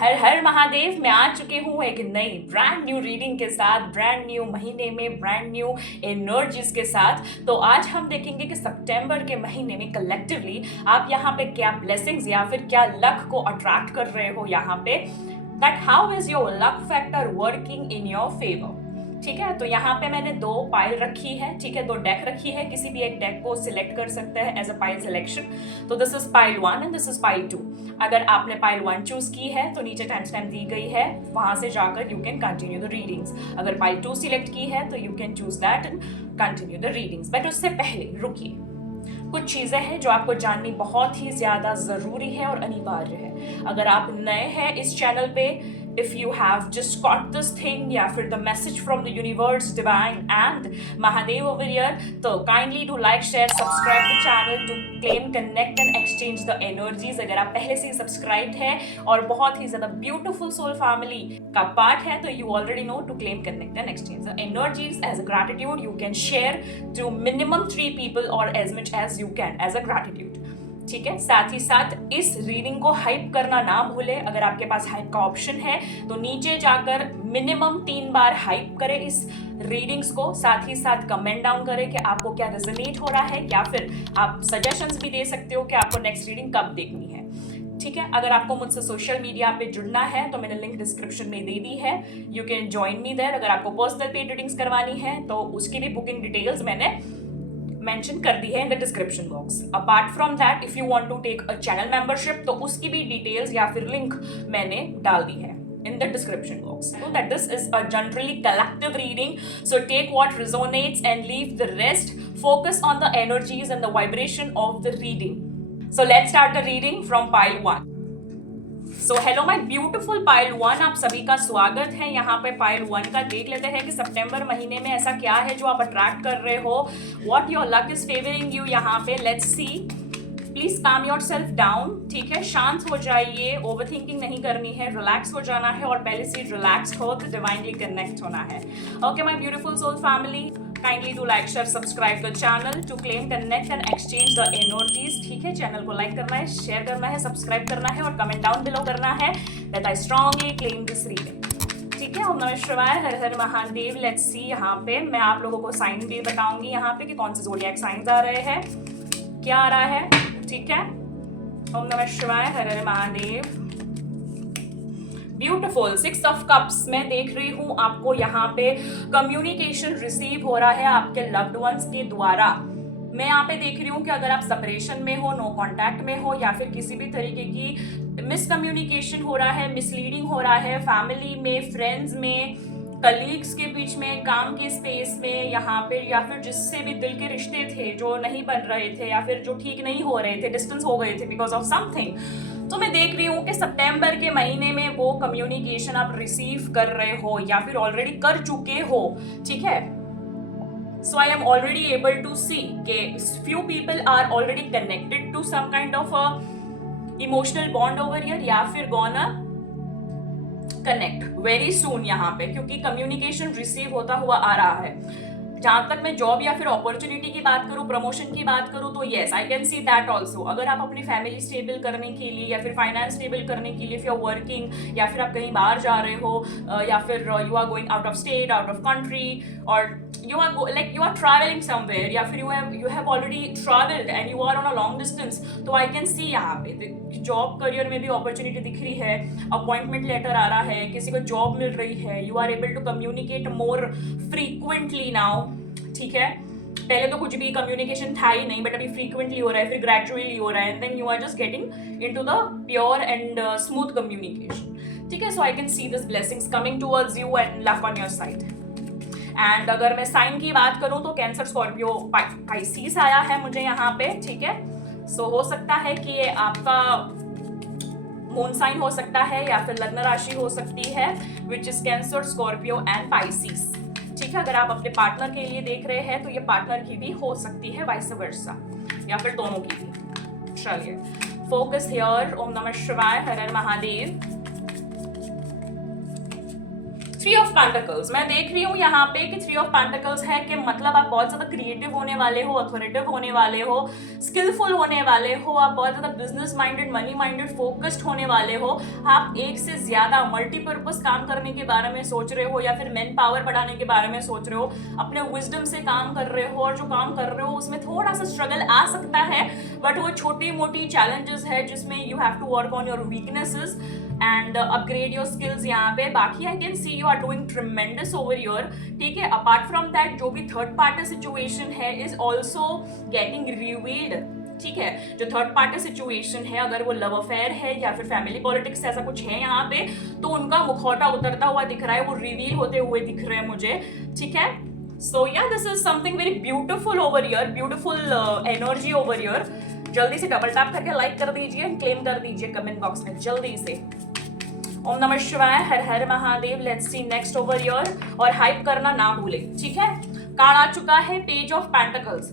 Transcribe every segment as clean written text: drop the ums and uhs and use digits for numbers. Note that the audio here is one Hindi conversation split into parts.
हर हर महादेव। मैं आ चुके हूँ एक नई ब्रांड न्यू रीडिंग के साथ, ब्रांड न्यू महीने में ब्रांड न्यू एनर्जीज के साथ। तो आज हम देखेंगे कि सितंबर के महीने में कलेक्टिवली आप यहाँ पे क्या ब्लेसिंग्स या फिर क्या लक को अट्रैक्ट कर रहे हो यहाँ पे, that how is your luck factor working in your favour. ठीक है, तो यहाँ पे मैंने दो पाइल रखी है, ठीक है, दो डेक रखी है, किसी भी एक डेक को सिलेक्ट कर सकते हैं एज अ पाइल सिलेक्शन। तो this is pile 1 and this is pile 2। अगर आपने पाइल 1 चूज की है तो नीचे टाइम स्टैम्प दी गई है, वहां से जाकर you can continue the readings. अगर पाइल 2 सिलेक्ट की है तो you can choose that and continue the readings. But उससे पहले रुकिए, कुछ चीजें हैं जो आपको जाननी बहुत ही ज्यादा जरूरी है और अनिवार्य है। अगर आप नए हैं इस चैनल पे, if you have just got this thing या फिर the message from the universe, divine and Mahadev over here, तो kindly do like, share, subscribe the channel to claim, connect and exchange the energies। अगर आप पहले से ही सब्सक्राइब है और बहुत ही ज्यादा ब्यूटीफुल सोल फैमिली का पार्ट है तो you already know to claim, connect and exchange the energies as a gratitude। You can share to minimum 3 people or as much as you can as a gratitude। ठीक है, साथ ही साथ इस रीडिंग को हाइप करना ना भूले। अगर आपके पास हाइप का ऑप्शन है तो नीचे जाकर मिनिमम 3 बार हाइप करें इस रीडिंग्स को। साथ ही साथ कमेंट डाउन करें कि आपको क्या रेजोनेट हो रहा है, या फिर आप सजेशंस भी दे सकते हो कि आपको नेक्स्ट रीडिंग कब देखनी है। ठीक है, अगर आपको मुझसे सोशल मीडिया पे जुड़ना है तो मैंने लिंक डिस्क्रिप्शन में दे दी है, you can join me there. अगर आपको पर्सनल पेड रीडिंग्स करवानी है तो उसकी भी बुकिंग डिटेल्स मैंने मेंशन कर दी है in the description box. Apart from that if you want to take a channel membership तो उसकी भी डिटेल्स या फिर लिंक मैंने डाल दी है in the description box। So that this is a generally collective reading, so take what resonates and leave the rest। Focus on the energies and the vibration of the reading। So let's start the reading from pile 1। So hello my beautiful pile 1, आप सभी का स्वागत है यहाँ पे। पाइल 1 का देख लेते हैं कि सितंबर महीने में ऐसा क्या है जो आप अट्रैक्ट कर रहे हो, what your luck is favouring you यहाँ पे। लेट्स सी, प्लीज काम योर सेल्फ डाउन। ठीक है, शांत हो जाइए, ओवर थिंकिंग नहीं करनी है, रिलैक्स हो जाना है और पहले से रिलैक्स हो तो डिवाइनली कनेक्ट होना है। Okay my beautiful soul family, kindly do like, share, subscribe the channel to claim, connect and exchange the energies। ठीक है, चैनल को लाइक करना है, शेयर करना है, सब्सक्राइब करना है और कमेंट डाउन बिलो करना है that I strongly claim this reading। ठीक है, ओम नमः शिवाय, हर हर महादेव। लेट्स सी, यहाँ पे मैं आप लोगों को साइन भी बताऊंगी यहाँ पे कि कौन से ज़ोडिएक साइंस आ रहे हैं, क्या आ रहा है। ठीक है, ओम नमः शिवाय, हर हर महादेव। ब्यूटिफुल 6 ऑफ कप्स मैं देख रही हूँ आपको यहाँ पे कम्युनिकेशन रिसीव हो रहा है आपके लव्ड वंस के द्वारा। मैं यहाँ पे देख रही हूँ कि अगर आप सेपरेशन में हो, नो कांटेक्ट में हो या फिर किसी भी तरीके की मिसकम्युनिकेशन हो रहा है, मिसलीडिंग हो रहा है, फैमिली में, फ्रेंड्स में, कलीग्स के बीच में, काम के स्पेस में यहाँ पे, या फिर जिससे भी दिल के रिश्ते थे जो नहीं बन रहे थे या फिर जो ठीक नहीं हो रहे थे, डिस्टेंस हो गए थे बिकॉज ऑफ समथिंग। तो मैं देख रही हूँ कि सितंबर के महीने में वो कम्युनिकेशन आप रिसीव कर रहे हो या फिर ऑलरेडी कर चुके हो। ठीक है, so I am already able to see के few people are already connected to some kind of a emotional bond over here या फिर गोना कनेक्ट वेरी सून यहाँ पे, क्योंकि कम्युनिकेशन रिसीव होता हुआ आ रहा है। जहां तक मैं जॉब या फिर अपॉर्चुनिटी की बात करूं, प्रमोशन की बात करूं तो yes I can see that also. अगर आप अपनी फैमिली स्टेबल करने के लिए या फिर फाइनेंस स्टेबल करने के लिए, इफ यू आर वर्किंग या फिर आप कहीं बाहर जा रहे हो या फिर you are going out of state, out of country, और you are traveling somewhere या फिर you have already traveled and you are on a long distance, तो I can see यहाँ पे जॉब करियर में भी अपॉर्चुनिटी दिख रही है, अपॉइंटमेंट लेटर आ रहा है, किसी को जॉब मिल रही है, you are able to communicate more frequently now। ठीक है, पहले तो कुछ भी कम्युनिकेशन था ही नहीं बट अभी फ्रीक्वेंटली हो रहा है, फिर ग्रेजुअली हो रहा है, and then you are just getting into the pure and smooth communication. ठीक है, so I can see this blessings coming towards you and love on your side. And अगर मैं साइन की बात करूं तो कैंसर, स्कॉर्पियो, पाइसिस आया है मुझे यहाँ पे। ठीक है, सो हो सकता है कि ये आपका मून साइन हो सकता है या फिर लग्न राशि हो सकती है, which is cancer, Scorpio and Pisces. ठीक है, अगर आप अपने पार्टनर के लिए देख रहे हैं तो ये पार्टनर की भी हो सकती है, वाइस वर्सा, या फिर दोनों की भी। चलिए, फोकस हियर, ओम नमः शिवाय, हर हर महादेव। थ्री ऑफ पेंटिकल्स, मैं देख रही हूँ यहाँ पे कि थ्री ऑफ पेंटिकल्स है कि मतलब आप बहुत ज्यादा क्रिएटिव होने वाले हो, अथॉरिटेटिव होने वाले हो, स्किलफुल होने वाले हो, आप बहुत ज्यादा business minded, money minded, focused होने वाले हो। आप एक से ज्यादा मल्टीपर्पज काम करने के बारे में सोच रहे हो या फिर मैन पावर बढ़ाने के बारे में सोच रहे हो, अपने विजडम से काम कर रहे हो, और जो काम कर रहे हो उसमें थोड़ा सा स्ट्रगल आ सकता है, बट वो छोटी मोटी चैलेंजेस है जिसमें you have to work on your weaknesses and upgrade your skills यहाँ पे। बाकी I can see you are doing tremendous over your, ठीक है। अपार्ट फ्रॉम दैट जो भी थर्ड पार्टी सिचुएशन है इज ऑल्सो गेटिंग रिवील्ड, ठीक है। जो थर्ड पार्टी सिचुएशन है, अगर वो लव अफेयर है या फिर फैमिली पॉलिटिक्स ऐसा कुछ है यहाँ पे, तो उनका मुखौटा उतरता हुआ दिख रहा है, वो रिवील होते हुए दिख रहे हैं मुझे, ठीक है। सो या this is something very beautiful over your, beautiful energy over your. जल्दी से डबल टैप करके लाइक कर दीजिए एंड क्लेम कर दीजिए कमेंट बॉक्स में जल्दी से। ओम नमः शिवाय, हर हर Mahadev. Let's see next over your, और हाइप करना ना भूले, ठीक है। कार्ड आ चुका है पेज ऑफ पेंटिकल्स।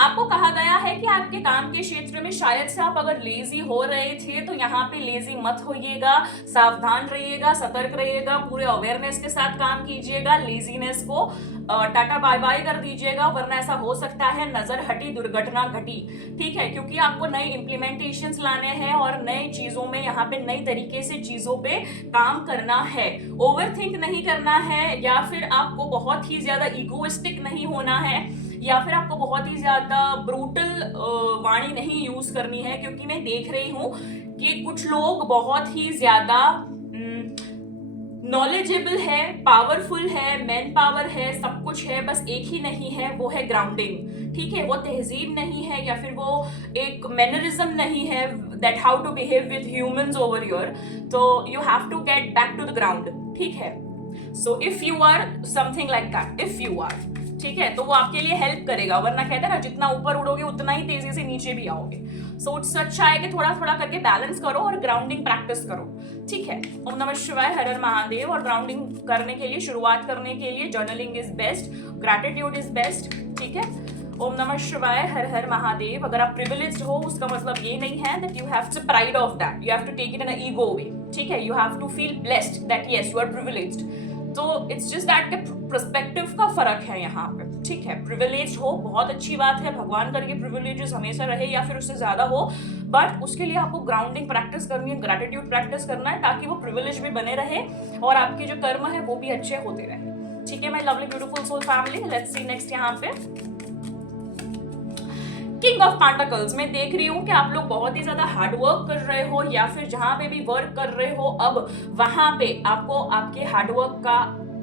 आपको कहा गया है कि आपके काम के क्षेत्र में शायद से आप अगर लेजी हो रहे थे तो यहाँ पे लेजी मत होइएगा, सावधान रहिएगा, सतर्क रहिएगा, पूरे अवेयरनेस के साथ काम कीजिएगा, लेजीनेस को टाटा बाय बाय कर दीजिएगा, वरना ऐसा हो सकता है नजर हटी दुर्घटना घटी, ठीक है। क्योंकि आपको नए इंप्लीमेंटेशंस लाने हैं और नई चीजों में यहाँ पे नई तरीके से चीजों पे काम करना है। ओवरथिंक नहीं करना है, या फिर आपको बहुत ही ज्यादा इगोइस्टिक नहीं होना है, या फिर आपको बहुत ही ज्यादा ब्रूटल वाणी नहीं यूज करनी है। क्योंकि मैं देख रही हूँ कि कुछ लोग बहुत ही ज्यादा नॉलेजेबल है, पावरफुल है, मैन पावर है, सब कुछ है, बस एक ही नहीं है, वो है ग्राउंडिंग, ठीक है। वो तहजीब नहीं है, या फिर वो एक मैनरिज्म नहीं है, that how to behave with humans over your. तो you have to get back to the ground, ठीक है। So if you are something like that, if you are, ठीक है, तो वो आपके लिए हेल्प करेगा, वरना कहते हैं ना जितना ऊपर उड़ोगे उतना ही तेजी से नीचे भी आओगे। सो इट्स अच्छा है कि थोड़ा थोड़ा करके बैलेंस करो और ग्राउंडिंग प्रैक्टिस करो, ठीक है। ओम नमः शिवाय, हर हर महादेव। और ग्राउंडिंग करने के लिए, शुरुआत करने के लिए journaling is best, gratitude is best, ठीक है। ओम नमः शिवाय, हर हर महादेव। अगर आप प्रिविलेज्ड हो उसका मतलब ये नहीं है that you have to pride of that, you have to take it in a ego way, ठीक है। You have to feel blessed that yes you are privileged. तो इट्स जस्ट दैट के पर्सपेक्टिव का फर्क है यहाँ पे, ठीक है। प्रिविलेज हो बहुत अच्छी बात है, भगवान करके प्रिविलेजेस हमेशा रहे या फिर उससे ज्यादा हो, बट उसके लिए आपको ग्राउंडिंग प्रैक्टिस करनी है, ग्रैटिट्यूड प्रैक्टिस करना है, ताकि वो प्रिविलेज भी बने रहे और आपके जो कर्म है वो भी अच्छे होते रहे, ठीक है। My lovely beautiful soul family, let's see next यहाँ पे किंग ऑफ पेंटिकल्स। मैं देख रही हूँ कि आप लोग बहुत ही ज्यादा हार्ड वर्क कर रहे हो, या फिर जहां पे भी वर्क कर रहे हो अब वहां पे आपको आपके हार्डवर्क का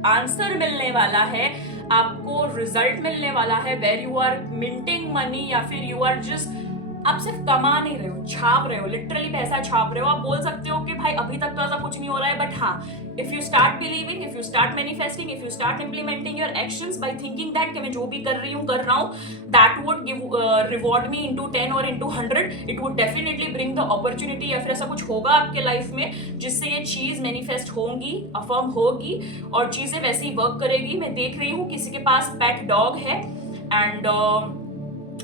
आंसर मिलने वाला है, आपको रिजल्ट मिलने वाला है, where you are minting money, या फिर यू आर जस्ट, आप सिर्फ कमा नहीं रहे हो, छाप रहे हो, लिटरली पैसा छाप रहे हो। आप बोल सकते हो कि भाई अभी तक तो ऐसा कुछ नहीं हो रहा है, बट हाँ, if you start believing, if you start manifesting, if you start implementing your actions by thinking that कि मैं जो भी कर रही हूँ कर रहा हूँ, that would give reward me into 10 और into 100, it would definitely bring the opportunity, या फिर ऐसा कुछ होगा आपके लाइफ में जिससे ये चीज मैनिफेस्ट होंगी, अफर्म होगी और चीजें वैसी वर्क करेगी। मैं देख रही हूँ किसी के पास पेट डॉग है, एंड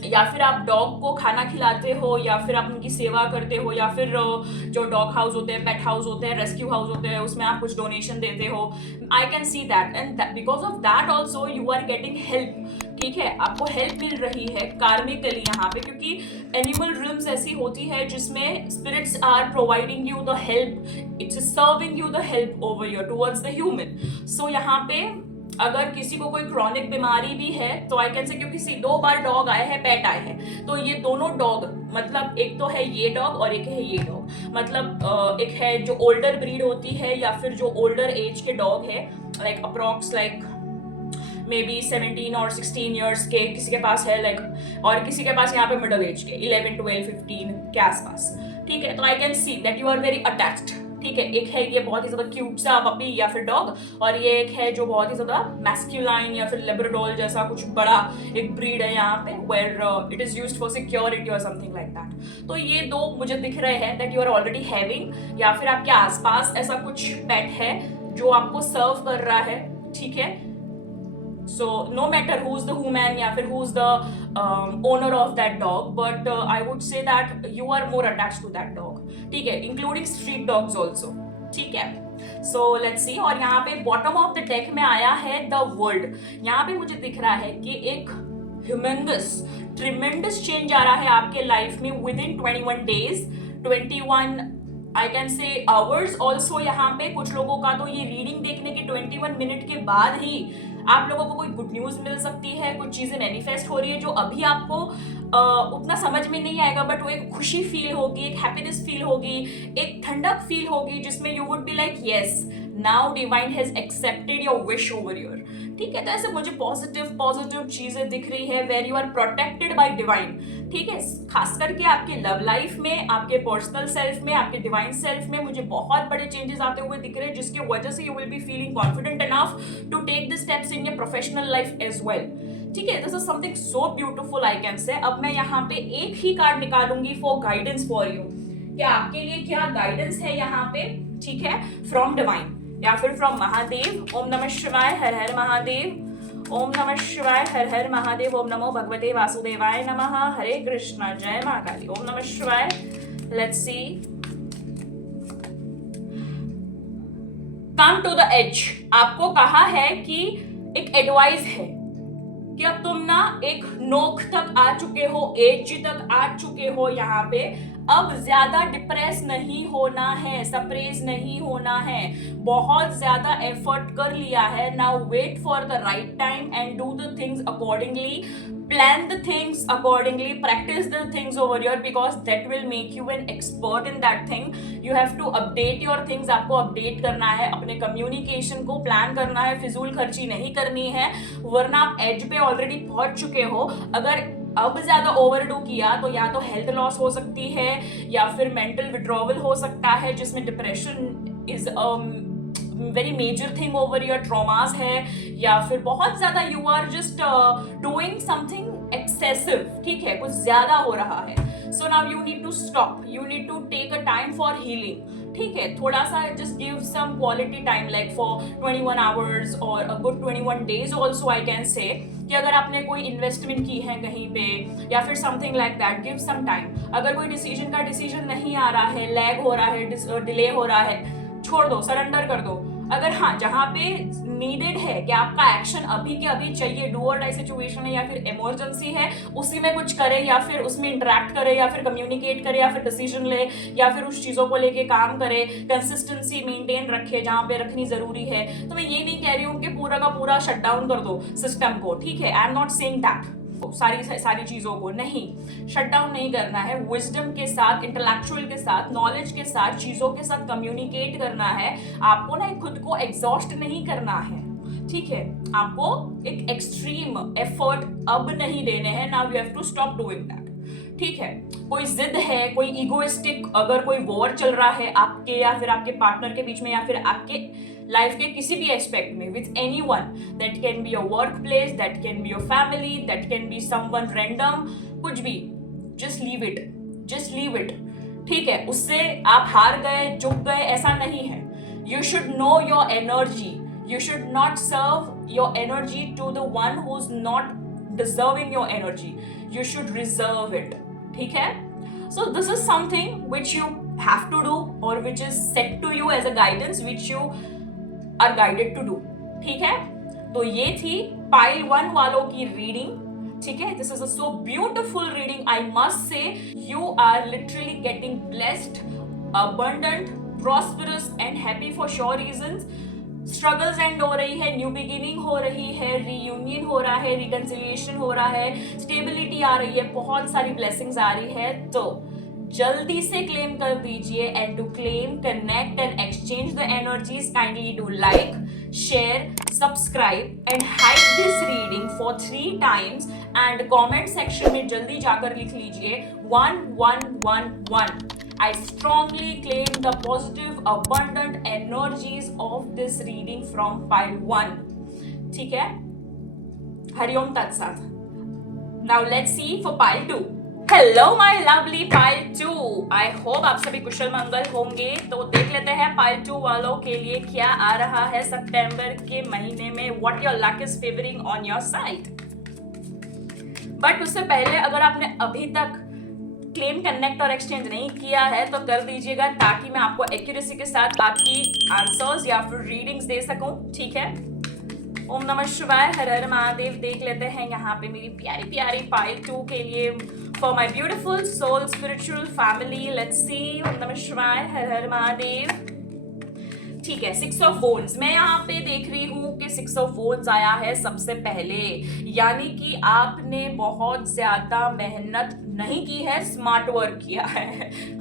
या फिर आप डॉग को खाना खिलाते हो, या फिर आप उनकी सेवा करते हो, या फिर जो डॉग हाउस होते हैं, पेट हाउस होते हैं, रेस्क्यू हाउस होते हैं, उसमें आप कुछ डोनेशन देते हो। I can see that, and because of that also you are getting help, ठीक है। आपको हेल्प मिल रही है कार्मिकली यहाँ पे, क्योंकि एनिमल रिल्म्स ऐसी होती है जिसमें spirits are providing you the help, it's serving you the help over your towards the human. So यहाँ पे अगर किसी को कोई क्रॉनिक बीमारी भी है तो आई कैन से, क्योंकि 2 बार डॉग आए हैं, पेट आए हैं, तो ये दोनों डॉग, मतलब एक तो है ये डॉग और एक है ये डॉग, मतलब एक है जो ओल्डर ब्रीड होती है, या फिर जो ओल्डर एज के डॉग है, like approx like may be 17 और 16 ईयर्स के किसी के पास है, लाइक, और किसी के पास यहाँ पे मिडल एज के 11, 12, 15 के आसपास, ठीक है। तो I can see that you are very attached, ठीक है। एक है ये बहुत ही ज्यादा क्यूट सा पपी या फिर डॉग, और ये एक है जो बहुत ही ज्यादा मैस्कुलाइन या फिर लेब्राडोर जैसा कुछ बड़ा एक ब्रीड है यहाँ पे, where it is used for security और समथिंग लाइक दैट। तो ये दो मुझे दिख रहे हैं that you are already having, या फिर आपके आसपास ऐसा कुछ पेट है जो आपको सर्व कर रहा है, ठीक है। So no matter who's the human या फिर who's the owner of that dog, but I would say that you are more attached to that dog, ठीक है, including street dogs also, ठीक है। So let's see. और यहाँ पे बॉटम ऑफ द डेक में आया है द वर्ल्ड। यहाँ पे मुझे दिख रहा है कि एक ह्यूमेंगस ट्रिमेंडस चेंज आ रहा है आपके लाइफ में with in 21 days, 21 I can से आवर्स ऑल्सो। यहाँ पे कुछ लोगों का तो ये रीडिंग देखने के 21 मिनट के बाद ही आप लोगों को कोई गुड न्यूज मिल सकती है, कुछ चीजें मैनिफेस्ट हो रही है जो अभी आपको उतना समझ में नहीं आएगा, बट वो एक खुशी फील होगी, एक हैप्पीनेस फील होगी, एक ठंडक फील होगी, जिसमें you would be like yes now divine has accepted your wish over your. ठीक है, तो ऐसे मुझे पॉजिटिव चीजें दिख रही है where you are protected by divine. ठीक है, खास करके आपके लव लाइफ में, आपके पर्सनल सेल्फ में, आपके डिवाइन सेल्फ में मुझे बहुत बड़े चेंजेस आते हुए दिख रहे हैं, जिसकी वजह से you will be feeling confident enough to take the steps in your professional life as well. ठीक है, this is something so beautiful I can say. अब मैं यहाँ पे एक ही कार्ड निकालूंगी फॉर गाइडेंस फॉर यू, कि आपके लिए क्या गाइडेंस है यहाँ पे। ठीक है, फ्रॉम डिवाइन या फिर फ्रॉम महादेव। ओम नमः शिवाय, हर हर महादेव। ओम नमः शिवाय, हर हर महादेव। ओम नमो भगवते वासुदेवाय नमः। हरे कृष्णा, जय मां काली। ओम नमः शिवाय। Let's see, come to the edge. आपको कहा है कि एक एडवाइस है कि अब तुम ना एक नोक तक आ चुके हो, एज तक आ चुके हो यहाँ पे। अब ज्यादा डिप्रेस नहीं होना है, सप्रेस नहीं होना है, बहुत ज्यादा एफर्ट कर लिया है। Now wait for the right time and do the things accordingly, plan the things accordingly, practice the things over here, because that will make you an expert in that thing. You have to update your things, आपको अपडेट करना है, अपने कम्युनिकेशन को प्लान करना है, फिजूल खर्ची नहीं करनी है, वरना आप एज पे ऑलरेडी पहुंच चुके हो। अगर अब ज्यादा ओवरडू किया तो या तो हेल्थ लॉस हो सकती है या फिर मेंटल विड्रॉवल हो सकता है, जिसमें depression is very major thing over your traumas है, या फिर बहुत ज्यादा you are just doing something excessive. ठीक है, कुछ ज्यादा हो रहा है। So now you need to stop, you need to take a time for healing. ठीक है, थोड़ा सा just give some quality time like for 21 hours और a good 21 days also I can say, कि अगर आपने कोई इन्वेस्टमेंट की है कहीं पे या फिर something like that, give some time. अगर कोई डिसीजन नहीं आ रहा है, लैग हो रहा है, डिले हो रहा है, छोड़ दो, सरेंडर कर दो। अगर हाँ, जहां पे नीडेड है कि आपका एक्शन अभी के अभी चाहिए, डू और डाई सिचुएशन है या फिर इमरजेंसी है, उसी में कुछ करे या फिर उसमें इंटरेक्ट करे या फिर कम्युनिकेट करे या फिर डिसीजन ले या फिर उस चीजों को लेके काम करे, कंसिस्टेंसी मेंटेन रखे जहां पे रखनी जरूरी है। तो मैं ये नहीं कह रही हूँ कि पूरा का पूरा शट डाउन कर दो सिस्टम को। ठीक है, I am not saying that, सारी चीजों को नहीं, शट डाउन नहीं करना है। विजडम के साथ, इंटेलेक्चुअल के साथ, नॉलेज के साथ, चीजों के साथ कम्युनिकेट करना है। आपको ना खुद को एग्जॉस्ट नहीं करना है। ठीक है, आपको एक एक्सट्रीम एफर्ट अब नहीं देने हैं। Now you have to stop doing that. ठीक है, कोई जिद है, कोई इगोइस्टिक, अगर कोई वॉर चल रहा है आपके या फिर आपके पार्टनर के बीच में या फिर आपके लाइफ के किसी भी एस्पेक्ट में with anyone, that can be your work place, that can be your family, that can be someone random, कुछ भी, just leave it, just leave it. ठीक है, उससे आप हार गए, झुक गए, ऐसा नहीं है। You should know your energy, you should not serve your energy to the one who's not deserving your energy. You should reserve it. ठीक है, so this is something which you have to do or which is set to you as a guidance which you are guided to do. ठीक है, तो ये थी पाइल 1 वालों की रीडिंग। ठीक है, this is a so beautiful reading. I must say you are literally getting blessed, abundant, prosperous and happy for sure reasons. Struggles and हो रही है, न्यू बिगिनिंग हो रही है, रीयूनियन हो रहा है, रिकंसिलिएशन हो रहा है, स्टेबिलिटी आ रही है, बहुत सारी ब्लेसिंग्स आ रही है। तो जल्दी से क्लेम कर दीजिए। And to claim, connect and exchange the energies, kindly do like, share, subscribe and hide this reading for 3 times and comment section में जल्दी जाकर लिख लीजिए 1111। I strongly claim the positive, abundant energies of this reading from pile 1. ठीक है? हरिओम तत्सत. Now let's see for pile 2. Hello my lovely pile 2. I hope आप सभी कुशल मंगल होंगे। तो देख लेते हैं pile 2 वालों के लिए क्या आ रहा है सितंबर के महीने में। What your luck is favoring on your side. But उससे पहले अगर आपने अभी तक क्लेम, कनेक्ट और एक्सचेंज नहीं किया है तो कर दीजिएगा, ताकि मैं आपको एक्यूरेसी के साथ आपकी आंसर्स या फिर रीडिंग्स दे सकूं, ठीक है। ओम नमः शिवाय, हर हर महादेव। देख लेते हैं यहाँ पे मेरी प्यारी प्यारी पाइल 2 के लिए, for my beautiful soul spiritual family. Let's see. ओम नमः शिवाय, हर हर महादेव। ठीक है, 6 ऑफ वॉन्ड्स मैं यहाँ पे देख रही हूँ कि 6 ऑफ वॉन्ड्स आया है सबसे पहले, यानी कि आपने बहुत ज्यादा मेहनत नहीं की है, स्मार्ट वर्क किया है।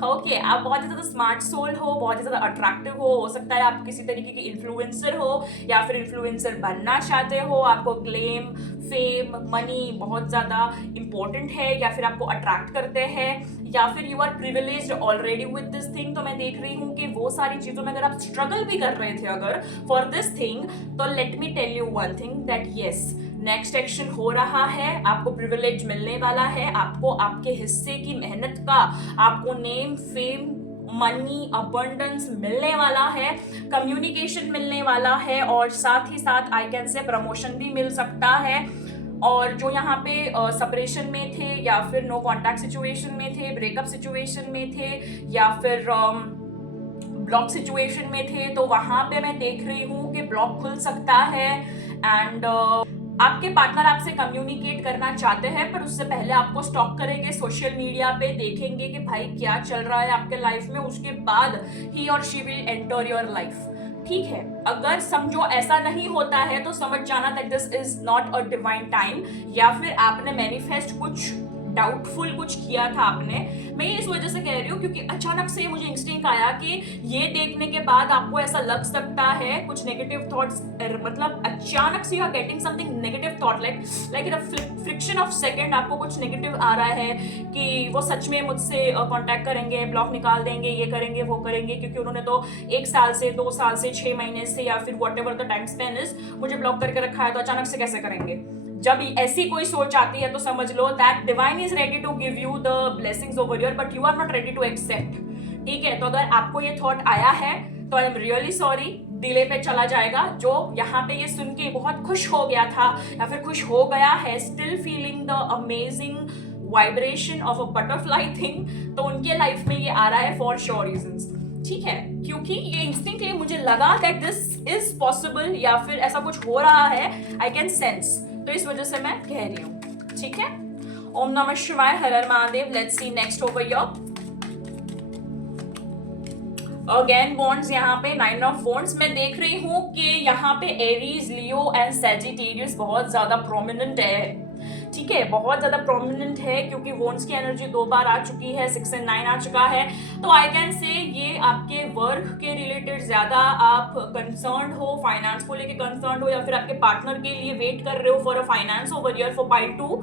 ओके, आप बहुत ही ज्यादा स्मार्ट सोल हो, बहुत ही ज्यादा अट्रैक्टिव हो सकता है आप किसी तरीके की इन्फ्लुएंसर हो या फिर इन्फ्लुएंसर बनना चाहते हो, आपको क्लेम, फेम, मनी बहुत ज्यादा इंपॉर्टेंट है या फिर आपको अट्रैक्ट करते हैं, या फिर you are privileged already with this thing. तो मैं देख रही हूँ कि वो सारी चीजों में अगर आप स्ट्रगल भी कर रहे थे अगर फॉर दिस थिंग, तो let me tell you one thing that yes, next action हो रहा है, आपको प्रिविलेज मिलने वाला है, आपको आपके हिस्से की मेहनत का आपको नेम, फेम, मनी, अबंडेंस मिलने वाला है, कम्युनिकेशन मिलने वाला है, और साथ ही साथ आई कैन से प्रमोशन भी मिल सकता है। और जो यहाँ पे सेपरेशन में थे या फिर नो कॉन्टैक्ट सिचुएशन में थे, ब्रेकअप सिचुएशन में थे या फिर ब्लॉक सिचुएशन में थे, तो वहां पे मैं देख रही हूँ कि ब्लॉक खुल सकता है। एंड आपके पार्टनर आपसे कम्युनिकेट करना चाहते हैं, पर उससे पहले आपको स्टॉक करेंगे सोशल मीडिया पे, देखेंगे कि भाई क्या चल रहा है आपके लाइफ में, उसके बाद ही और she will enter your life. ठीक है, अगर समझो ऐसा नहीं होता है तो समझ जाना that this is not a divine time, या फिर आपने मैनिफेस्ट कुछ डाउटफुल कुछ किया था आपने। मैं इस वजह से कह रही हूँ क्योंकि अचानक से मुझे इंस्टिंक्ट आया कि ये देखने के बाद आपको ऐसा लग सकता है कुछ नेगेटिव थॉट्स, मतलब अचानक से you are getting something negative thought, like in a friction of second आपको कुछ नेगेटिव आ रहा है कि वो सच में मुझसे कांटेक्ट करेंगे, ब्लॉक निकाल देंगे, ये करेंगे वो करेंगे, क्योंकि उन्होंने तो 1 साल से 2 साल से 6 महीने से या फिर what ever the time Spain is मुझे ब्लॉक करके रखा है, तो अचानक से कैसे करेंगे। जब ऐसी कोई सोच आती है तो समझ लो that divine is ready to give you the blessings over your, but you are not ready to accept. ठीक है, तो अगर आपको ये थॉट आया है तो I am really sorry, delay पे चला जाएगा। जो यहाँ पे ये सुन के बहुत खुश हो गया था या फिर खुश हो गया है, still feeling the amazing vibration of a butterfly thing, तो उनके लाइफ में ये आ रहा है फॉर श्योर रीजंस। ठीक है, क्योंकि ये इंस्टिंक्टली मुझे लगा दैट दिस इज पॉसिबल या फिर ऐसा कुछ हो रहा है, आई कैन सेंस, तो इस वजह से मैं कह रही हूँ। ठीक है, ओम नमः शिवाय, हर हर Mahadev. Let's see next over your again wands. यहाँ पे 9 ऑफ वॉन्ड्स मैं देख रही हूँ कि यहाँ पे एरीज, लियो एंड सैजिटेरियस बहुत ज्यादा प्रोमिनेंट है। ठीक है, बहुत ज्यादा प्रोमिनेंट है क्योंकि वॉन्ड्स की एनर्जी 2 बार आ चुकी है, 6 एंड 9 आ चुका है, तो आई कैन से ये आपके वर्क के रिलेटेड ज्यादा आप कंसर्न हो, फाइनेंस को लेके कंसर्न हो, या फिर आपके पार्टनर के लिए वेट कर रहे हो for a finance over year for pile 2।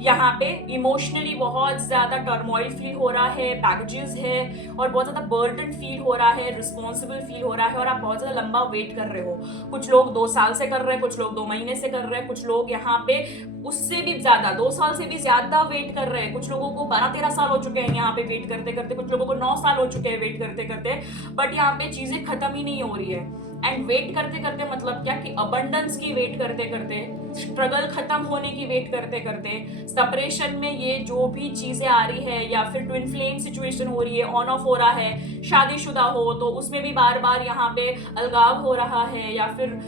यहाँ पे इमोशनली बहुत ज्यादा टर्मोइल फील हो रहा है, बैगेजेस है और बहुत ज्यादा बर्डन फील हो रहा है, रिस्पॉन्सिबल फील हो रहा है, और आप बहुत ज्यादा लंबा वेट कर रहे हो। कुछ लोग 2 साल से कर रहे हैं, कुछ लोग 2 महीने से कर रहे हैं, कुछ लोग यहाँ पे उससे भी ज्यादा 2 साल से भी ज्यादा वेट कर रहे हैं, कुछ लोगों को 12-13 साल हो चुके हैं यहाँ पे वेट करते करते, कुछ लोगों को 9 साल हो चुके हैं वेट करते करते, बट यहाँ पे चीजें खत्म ही नहीं हो रही है। एंड वेट करते करते मतलब क्या कि अबंडेंस की वेट करते करते, स्ट्रगल खत्म होने की वेट करते करते, सेपरेशन में ये जो भी चीजें आ रही है या फिर ट्विन फ्लेम सिचुएशन हो रही है, ऑन ऑफ हो रहा है, शादीशुदा हो तो उसमें भी बार बार यहाँ पे अलगाव हो रहा है, या फिर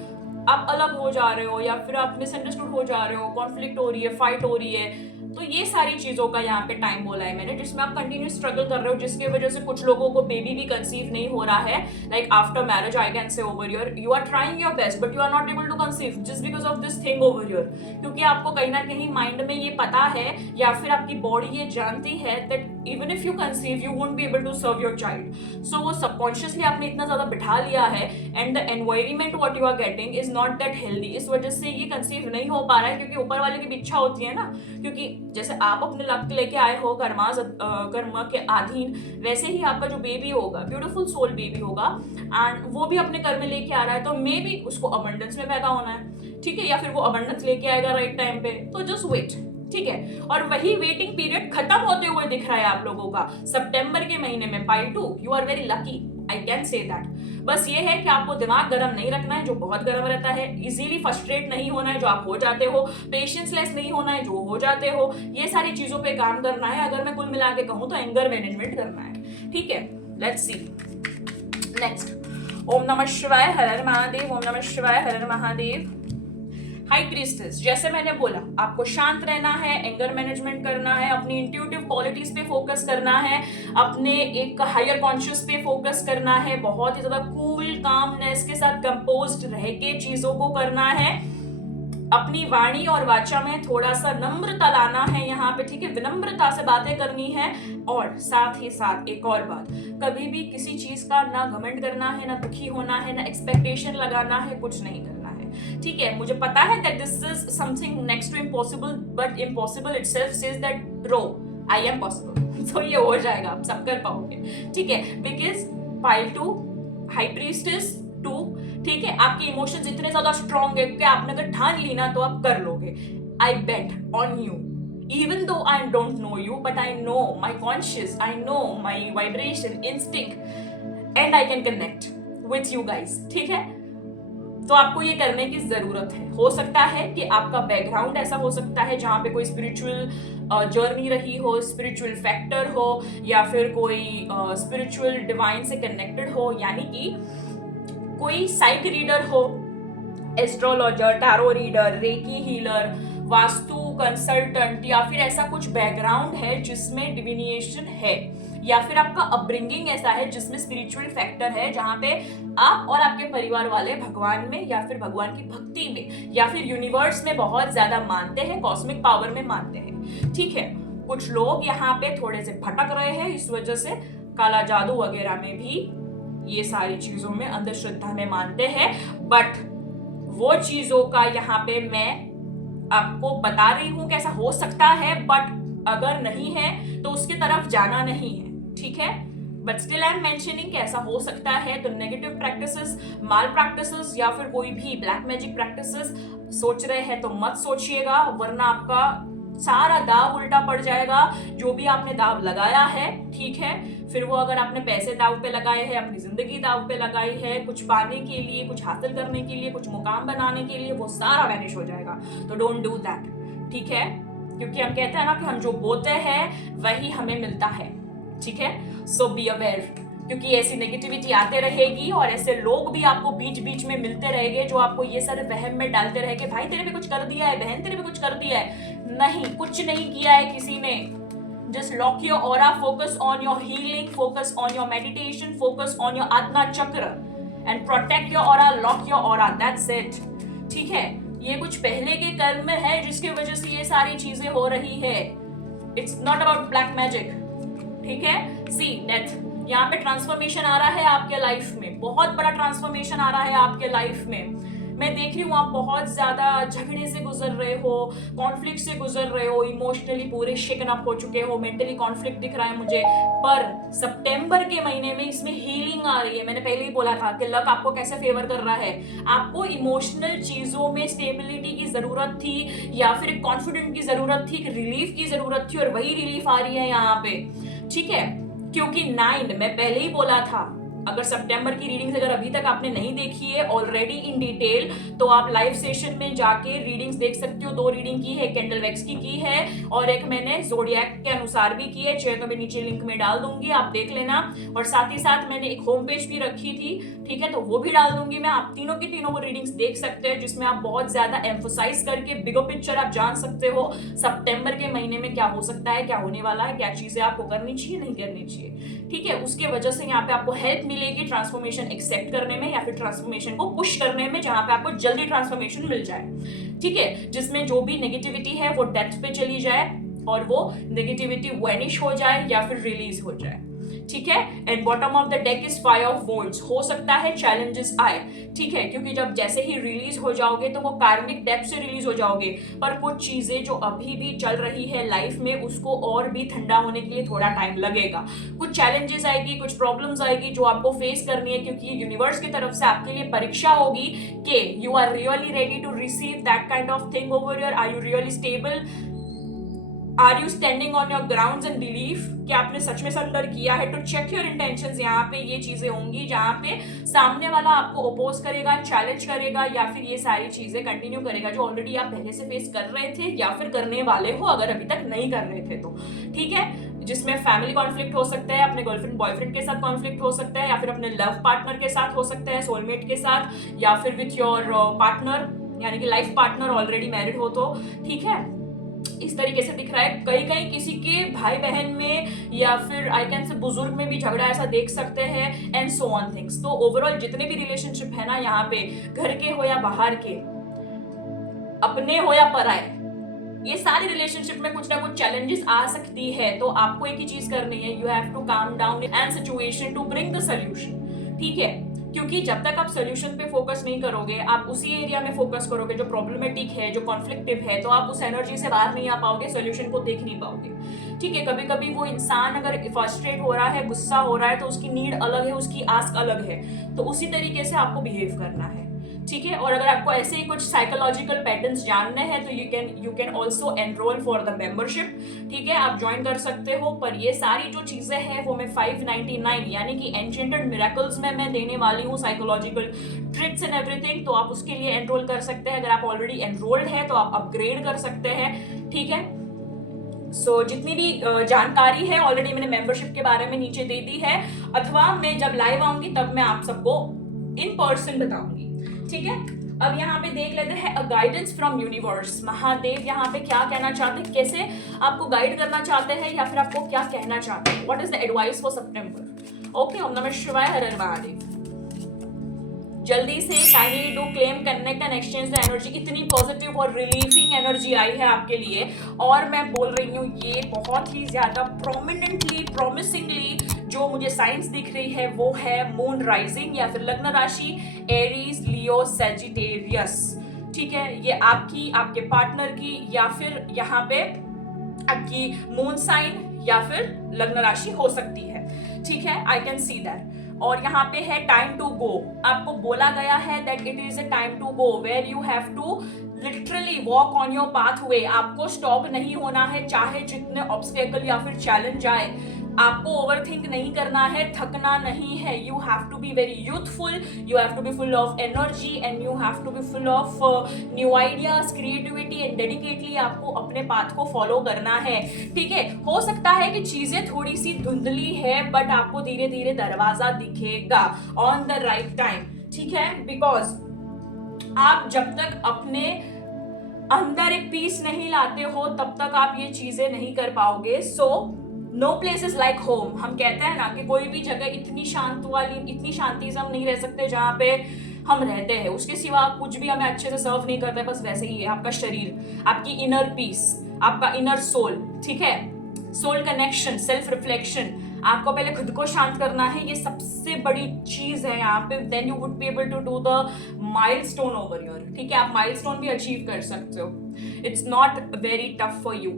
आप अलग हो जा रहे हो, या फिर आप मिसअंडरस्टूड हो जा रहे हो, कॉन्फ्लिक्ट हो रही है, फाइट हो रही है, तो ये सारी चीजों का यहाँ पे टाइम बोला है मैंने, जिसमें आप कंटिन्यू स्ट्रगल कर रहे हो, जिसकी वजह से कुछ लोगों को बेबी भी कंसीव नहीं हो रहा है, like after marriage I can say over your you are trying your best but you are not able to conceive just because of this thing over your, क्योंकि आपको कहीं ना कहीं माइंड में ये पता है या फिर आपकी बॉडी ये जानती है that even if you conceive you won't be able to serve your child, so वो सबकॉन्शियसली आपने इतना ज्यादा बिठा लिया है and the environment what you are getting is not that healthy, इस वजह से ये कंसीव नहीं हो पा रहा है, क्योंकि ऊपर वाले की भी इच्छा होती है ना, क्योंकि जैसे आप अपने लक लेके आए हो कर्म के अधीन, वैसे ही आपका जो बेबी होगा ब्यूटीफुल सोल बेबी होगा एंड वो भी अपने कर्म लेके आ रहा है, तो मे बी उसको अबंडेंस में पैदा होना है, ठीक है, या फिर वो अबंडेंस लेके आएगा राइट टाइम पे, तो जस्ट वेट, ठीक है। और वही वेटिंग पीरियड खत्म होते हुए दिख रहा है आप लोगों का सितंबर के महीने में pile 2, you are very lucky, I can say that, बस ये है कि आपको दिमाग गर्म नहीं रखना है जो बहुत गर्म रहता है, इजीली फ्रस्ट्रेट नहीं होना है जो आप हो जाते हो, पेशेंसलेस नहीं होना है जो हो जाते हो, ये सारी चीजों पे काम करना है। अगर मैं कुल मिला के कहूँ तो एंगर मैनेजमेंट करना है। ठीक है, लेट्स सी नेक्स्ट। ओम नमः शिवाय, हर हर महादेव। ओम नमः शिवाय, हर हर महादेव। हाई प्रीस्टेस, जैसे मैंने बोला आपको शांत रहना है, एंगर मैनेजमेंट करना है, अपनी इंट्यूटिव क्वालिटीज पे फोकस करना है, अपने एक हायर कॉन्शियस पे फोकस करना है, बहुत ही ज्यादा कूल कामनेस के साथ कंपोज्ड रह के चीजों को करना है, अपनी वाणी और वाचा में थोड़ा सा नम्रता लाना है यहाँ पे। ठीक है, विनम्रता से बातें करनी है। और साथ ही साथ एक और बात, कभी भी किसी चीज का ना घमंड करना है, ना दुखी होना है, ना एक्सपेक्टेशन लगाना है, कुछ नहीं करना है। ठीक है, मुझे पता है that this is something next to impossible, but impossible itself says that bro I am possible. तो ये हो जाएगा, आप सब कर पाओगे। ठीक है, बिकॉज पाइल 2 हाई प्रीस्टेस 2, ठीक है, आपके इमोशंस इतने ज्यादा स्ट्रॉन्ग है कि आपने अगर ठान ली ना तो आप कर लोगे। I bet on you, even though I don't know you, but I know my conscious, I know my vibration, instinct, and I can connect with you guys. ठीक है, तो आपको ये करने की जरूरत है। हो सकता है कि आपका बैकग्राउंड ऐसा हो सकता है जहाँ पे कोई स्पिरिचुअल जर्नी रही हो, स्पिरिचुअल फैक्टर हो, या फिर कोई स्पिरिचुअल डिवाइन से कनेक्टेड हो, यानी कि कोई साइक रीडर हो, astrologer, tarot reader, recce healer, vastu consultant, या फिर ऐसा कुछ बैकग्राउंड है जिसमें डिविनिएशन है, या फिर आपका अपब्रिंगिंग ऐसा है जिसमें स्पिरिचुअल फैक्टर है, जहां पे आप और आपके परिवार वाले भगवान में या फिर भगवान की भक्ति में या फिर यूनिवर्स में बहुत ज्यादा मानते हैं, कॉस्मिक पावर में मानते हैं। ठीक है, कुछ लोग यहाँ पे थोड़े से भटक रहे हैं, इस वजह से काला जादू वगैरह में भी ये सारी चीजों में अंधश्रद्धा में मानते हैं। बट वो चीजों का यहाँ पे मैं आपको बता रही हूं कि ऐसा हो सकता है, बट अगर नहीं है तो उसकी तरफ जाना नहीं है। ठीक है, but still I am mentioning कि ऐसा हो सकता है। तो नेगेटिव प्रैक्टिसेस, माल प्रैक्टिसेस या फिर कोई भी ब्लैक मैजिक प्रैक्टिसेस सोच रहे हैं तो मत सोचिएगा, वरना आपका सारा दाव उल्टा पड़ जाएगा। जो भी आपने दाव लगाया है, ठीक है, फिर वो अगर आपने पैसे दाव पे लगाए हैं, अपनी जिंदगी दाव पे लगाई है, कुछ पाने के लिए, कुछ हासिल करने के लिए, कुछ मुकाम बनाने के लिए, वो सारा वैनिश हो जाएगा। तो डोंट डू दैट। ठीक है, क्योंकि हम कहते हैं ना कि हम जो बोते हैं वही हमें मिलता है। ठीक है, सो बी अवेयर, क्योंकि ऐसी नेगेटिविटी आते रहेगी और ऐसे लोग भी आपको बीच बीच में मिलते रहेंगे जो आपको ये सारे वहम में डालते रहेंगे, भाई तेरे पे कुछ कर दिया है, बहन तेरे पे कुछ कर दिया है। नहीं, कुछ नहीं किया है किसी ने। Just lock your aura, focus on your healing, focus on your meditation, focus on your Adna chakra and protect your aura, lock your aura, that's it. ठीक है, ये कुछ पहले के कर्म है जिसकी वजह से ये सारी चीजें हो रही है। It's not about black magic. ठीक है, see डेथ, यहाँ पे ट्रांसफॉर्मेशन आ रहा है आपके लाइफ में, बहुत बड़ा ट्रांसफॉर्मेशन आ रहा है आपके लाइफ में। मैं देख रही हूँ आप बहुत ज्यादा झगड़े से गुजर रहे हो, कॉन्फ्लिक्ट से गुजर रहे हो, इमोशनली पूरे शेकन अप हो चुके हो, मेंटली कॉन्फ्लिक्ट दिख रहा है मुझे। पर सितंबर के महीने में इसमें हीलिंग आ रही है। मैंने पहले ही बोला था कि लक आपको कैसे फेवर कर रहा है। आपको इमोशनल चीजों में स्टेबिलिटी की जरूरत थी या फिर कॉन्फिडेंट की जरूरत थी, रिलीफ की जरूरत थी, और वही रिलीफ आ रही है यहाँ पे। ठीक है, क्योंकि 9 मैं पहले ही बोला था, अगर सितंबर की रीडिंग्स अगर अभी तक आपने नहीं देखी है ऑलरेडी इन डिटेल, तो आप लाइव सेशन में जाके रीडिंग्स देख सकते हो। 2 रीडिंग की है, कैंडल वैक्स की है, और एक मैंने जोडियक के अनुसार भी की है। चाहे तो मैं नीचे लिंक में डाल दूंगी, आप देख लेना। और साथ ही साथ मैंने एक होम पेज भी रखी थी, ठीक है, तो वो भी डाल दूंगी मैं। आप तीनों की तीनों वो रीडिंग्स देख सकते हैं, जिसमें आप बहुत ज्यादा एम्फोसाइज करके बिगर पिक्चर आप जान सकते हो सितंबर के महीने में क्या हो सकता है, क्या होने वाला है, क्या चीजें आपको करनी चाहिए, नहीं करनी चाहिए। ठीक है, उसके वजह से यहाँ पे आपको हेल्प मिलेगी ट्रांसफॉर्मेशन एक्सेप्ट करने में या फिर ट्रांसफॉर्मेशन को पुश करने में, जहां पे आपको जल्दी ट्रांसफॉर्मेशन मिल जाए। ठीक है, जिसमें जो भी नेगेटिविटी है वो डेथ पे चली जाए और वो नेगेटिविटी वैनिश हो जाए या फिर रिलीज हो जाए। ठीक है, and bottom of the deck is 5 of wands. हो सकता है चैलेंजेस आए, ठीक है, क्योंकि जब जैसे ही रिलीज हो जाओगे तो वो कार्मिक डेप्थ से रिलीज हो जाओगे, पर कुछ चीजें जो अभी भी चल रही है लाइफ में उसको और भी ठंडा होने के लिए थोड़ा टाइम लगेगा। कुछ चैलेंजेस आएगी, कुछ प्रॉब्लम्स आएगी जो आपको फेस करनी है, क्योंकि ये यूनिवर्स की तरफ से आपके लिए परीक्षा होगी कि you are really ready to receive that kind of thing over your, are you really stable, are you standing on your grounds and belief, कि आपने सच में सरेंडर किया है? टू चेक योर इंटेंशंस, यहाँ पे ये चीजें होंगी जहाँ पे सामने वाला आपको अपोज करेगा, चैलेंज करेगा, या फिर ये सारी चीजें कंटिन्यू करेगा जो ऑलरेडी आप पहले से फेस कर रहे थे या फिर करने वाले हो अगर अभी तक नहीं कर रहे थे तो, ठीक है। जिसमें फैमिली कॉन्फ्लिक्ट हो सकता है, अपने गर्लफ्रेंड बॉयफ्रेंड के साथ कॉन्फ्लिक्ट हो सकता है, या फिर अपने लव पार्टनर के साथ हो सकता है, सोलमेट के साथ, या फिर विथ योर पार्टनर यानी कि लाइफ पार्टनर ऑलरेडी मैरिड हो तो, ठीक है। इस तरीके से दिख रहा है। कहीं कहीं किसी के भाई बहन में या फिर आई कैन से बुजुर्ग में भी झगड़ा ऐसा देख सकते हैं, एंड सो ऑन थिंग्स। तो ओवरऑल जितने भी रिलेशनशिप है ना यहाँ पे, घर के हो या बाहर के, अपने हो या पराए, ये सारी रिलेशनशिप में कुछ ना कुछ चैलेंजेस आ सकती है। तो आपको एक ही चीज करनी है, you have to calm down and situation to bring the solution, ठीक है। क्योंकि जब तक आप सोल्यूशन पे फोकस नहीं करोगे, आप उसी एरिया में फोकस करोगे जो प्रॉब्लमेटिक है, जो कॉन्फ्लिक्टिव है, तो आप उस एनर्जी से बाहर नहीं आ पाओगे, सोल्यूशन को देख नहीं पाओगे, ठीक है। कभी कभी वो इंसान अगर फ्रस्ट्रेट हो रहा है, गुस्सा हो रहा है, तो उसकी नीड अलग है, उसकी आस्क अलग है, तो उसी तरीके से आपको बिहेव करना है, ठीक है। और अगर आपको ऐसे ही कुछ साइकोलॉजिकल पैटर्न्स जानने हैं तो you can also enrol for the membership, ठीक है, आप ज्वाइन कर सकते हो। पर ये सारी जो चीजें हैं वो मैं 599 यानी कि एन्चेंटेड मिरेकल्स में मैं देने वाली हूँ, साइकोलॉजिकल ट्रिक्स एंड एवरीथिंग। तो आप उसके लिए एनरोल कर सकते हैं। अगर आप ऑलरेडी एनरोल्ड है तो आप अपग्रेड कर सकते हैं, ठीक है। सो जितनी भी जानकारी है ऑलरेडी मैंने मेंबरशिप के बारे में नीचे दे दी है, अथवा मैं जब लाइव आऊंगी तब मैं आप सबको इन पर्सन बताऊंगी, ठीक है। अब यहाँ पे देख लेते हैं a guidance from universe. Mahadev यहाँ पे क्या कहना चाहते हैं, कैसे आपको गाइड करना चाहते हैं, या फिर आपको क्या कहना चाहते हैं, what is the advice for September. Okay, ओम नमः शिवाय, हर हर महादेव। जल्दी से kindly do claim, connect and exchange the energy. इतनी पॉजिटिव और रिलीफिंग एनर्जी आई है आपके लिए, और मैं बोल रही हूँ ये बहुत ही ज्यादा प्रोमिनेंटली, प्रोमिसिंगली जो मुझे साइंस दिख रही है वो है मून राइजिंग या फिर लग्न राशि एरीज, लियो, सैजिटेरियस, ठीक है। ये आपकी, आपके पार्टनर की, या फिर यहाँ पे आपकी मून साइन या फिर लग्न राशि हो सकती है, ठीक है। आई कैन सी दैट। और यहाँ पे है टाइम टू गो। आपको बोला गया है that it is a time to go where you have to literally walk on your pathway. आपको स्टॉप नहीं होना है, चाहे जितने ऑब्स्टेकल या फिर चैलेंज आए। आपको ओवरथिंक नहीं करना है, थकना नहीं है। You have to be very youthful, you have to be full of energy and you have to be full of new ideas, creativity and dedicatedly आपको अपने पाथ को फॉलो करना है, ठीक है। हो सकता है कि चीजें थोड़ी सी धुंधली है, बट आपको धीरे धीरे दरवाजा दिखेगा ऑन द राइट टाइम, ठीक है। बिकॉज आप जब तक अपने अंदर एक पीस नहीं लाते हो तब तक आप ये चीजें नहीं कर पाओगे। So no place is like home. हम कहते हैं ना कि कोई भी जगह इतनी शांत वाली, इतनी शांति से हम नहीं रह सकते जहाँ पे हम रहते हैं। उसके सिवा कुछ भी हमें अच्छे से सर्व नहीं करते। बस वैसे ही है आपका शरीर, आपकी इनर पीस, आपका इनर सोल, ठीक है। सोल कनेक्शन, सेल्फ रिफ्लेक्शन, आपको पहले खुद को शांत करना है, ये सबसे बड़ी चीज है यहाँ पे। Then you would be able to do the milestone over your, ठीक है। आप माइलस्टोन भी अचीव कर सकते हो। It's not very tough for you,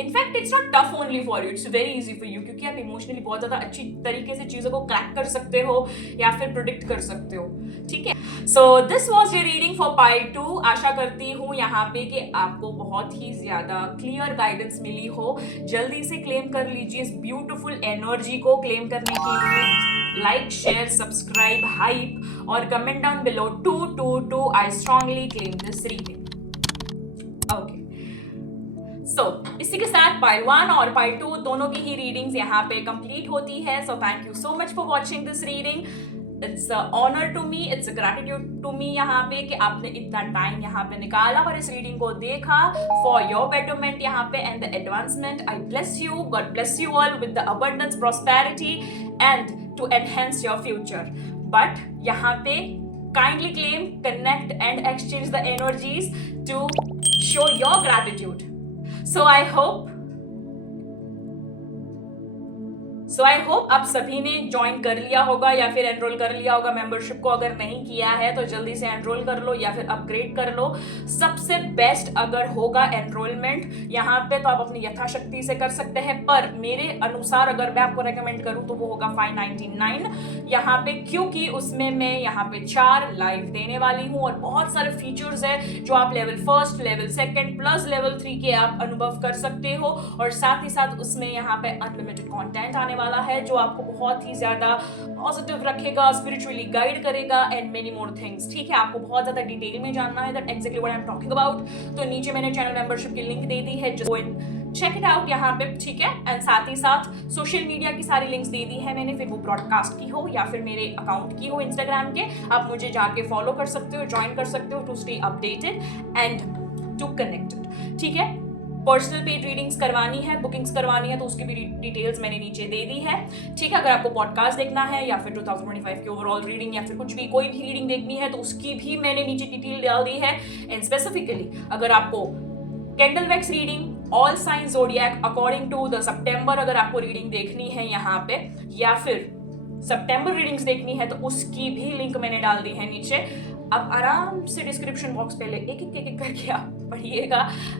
in fact it's not tough only for you, it's very easy for you, क्योंकि आप इमोशनली बहुत ज्यादा अच्छी तरीके से चीजों को क्रैक कर सकते हो या फिर प्रोडिक्ट कर सकते हो, ठीक है। So this was your reading for part 2। आशा करती हूँ यहाँ पे कि आपको बहुत ही ज्यादा क्लियर गाइडेंस मिली हो। जल्दी से क्लेम कर लीजिए इस ब्यूटिफुल एनर्जी को। क्लेम करने के लिए लाइक, शेयर, सब्सक्राइब, हाइप और comment down below 222 I strongly claim this reading. Okay, so इसी के साथ पार्ट 1 और पार्ट 2 दोनों की ही रीडिंग्स यहाँ पे कंप्लीट होती है। So thank you so much for watching this reading. It's honour to me, it's gratitude to me यहाँ पे कि आपने इतना टाइम यहाँ पे निकाला और इस रीडिंग को देखा फॉर योर बेटरमेंट यहाँ पे and the advancement. I bless you, God bless you all with the abundance, prosperity and to enhance your future. But यहाँ पे kindly claim, connect and exchange the energies to show your gratitude. So I so I hope आप सभी ने ज्वाइन कर लिया होगा या फिर एनरोल कर लिया होगा मेंबरशिप को। अगर नहीं किया है तो जल्दी से एनरोल कर लो या फिर अपग्रेड कर लो। सबसे बेस्ट अगर होगा एनरोलमेंट यहाँ पे तो आप अपनी यथाशक्ति से कर सकते हैं, पर मेरे अनुसार अगर मैं आपको रेकमेंड करूँ तो वो होगा 599 यहाँ पे, क्योंकि उसमें मैं यहाँ पे 4 लाइव देने वाली हूँ और बहुत सारे फीचर्स है जो आप लेवल 1, लेवल 2 प्लस लेवल 3 के आप अनुभव कर सकते हो। और साथ ही साथ उसमें यहाँ पे अनलिमिटेड कंटेंट आने वाला है जो आपको बहुत ही ज्यादा पॉजिटिव रखेगा, स्पिरिचुअली गाइड करेगा एंड मेनी मोर थिंग्स। ठीक है, आपको बहुत ज्यादा डिटेल में जानना है that exactly what I am talking about, तो नीचे मैंने चैनल मेंबरशिप की लिंक दे दी है, just go and check it out यहाँ पे। ठीक है, एंड साथ ही साथ सोशल मीडिया की सारी लिंक्स दे दी है मैंने, फिर वो ब्रॉडकास्ट की हो या फिर मेरे अकाउंट की हो इंस्टाग्राम के, आप मुझे जाके फॉलो कर सकते हो, ज्वाइन कर सकते हो to stay updated and to connected. ठीक है, पर्सनल पेड रीडिंग्स करवानी है, बुकिंग्स करवानी है तो उसकी भी डिटेल्स मैंने नीचे दे दी है। ठीक है, अगर आपको पॉडकास्ट देखना है या फिर 2025 की ओवरऑल रीडिंग या फिर कुछ भी कोई भी रीडिंग देखनी है तो उसकी भी मैंने नीचे डिटेल डाल दी है। एंड स्पेसिफिकली अगर आपको candle wax reading all sign zodiac according to the September अगर आपको रीडिंग देखनी है यहाँ पे, या फिर सितंबर रीडिंग्स देखनी है तो उसकी भी लिंक मैंने डाल दी है नीचे। आप आराम से डिस्क्रिप्शन बॉक्स पहले एक एक करके आप पढ़िएगा,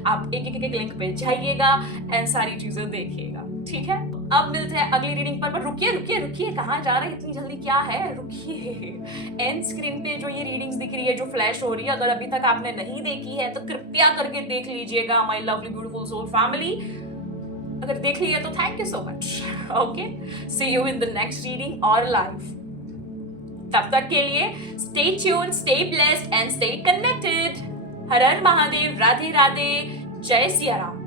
आप एक लिंक पे जाइएगा एंड सारी चीजें देखिएगा। ठीक है, अब मिलते हैं अगली रीडिंग पर रुकिए, कहाँ जा रहे हैं इतनी जल्दी, क्या है, रुकिए। एंड स्क्रीन पे जो ये रीडिंग्स दिख रही है, जो फ्लैश हो रही है, अगर अभी तक आपने नहीं देखी है तो कृपया करके देख लीजिएगा my lovely beautiful soul family. अगर देख ली है तो thank you so much. Okay, see you in the next reading और लाइव। तब तक के लिए stay tuned, stay blessed and stay connected. हर हर महादेव, राधे राधे, जय सिया राम।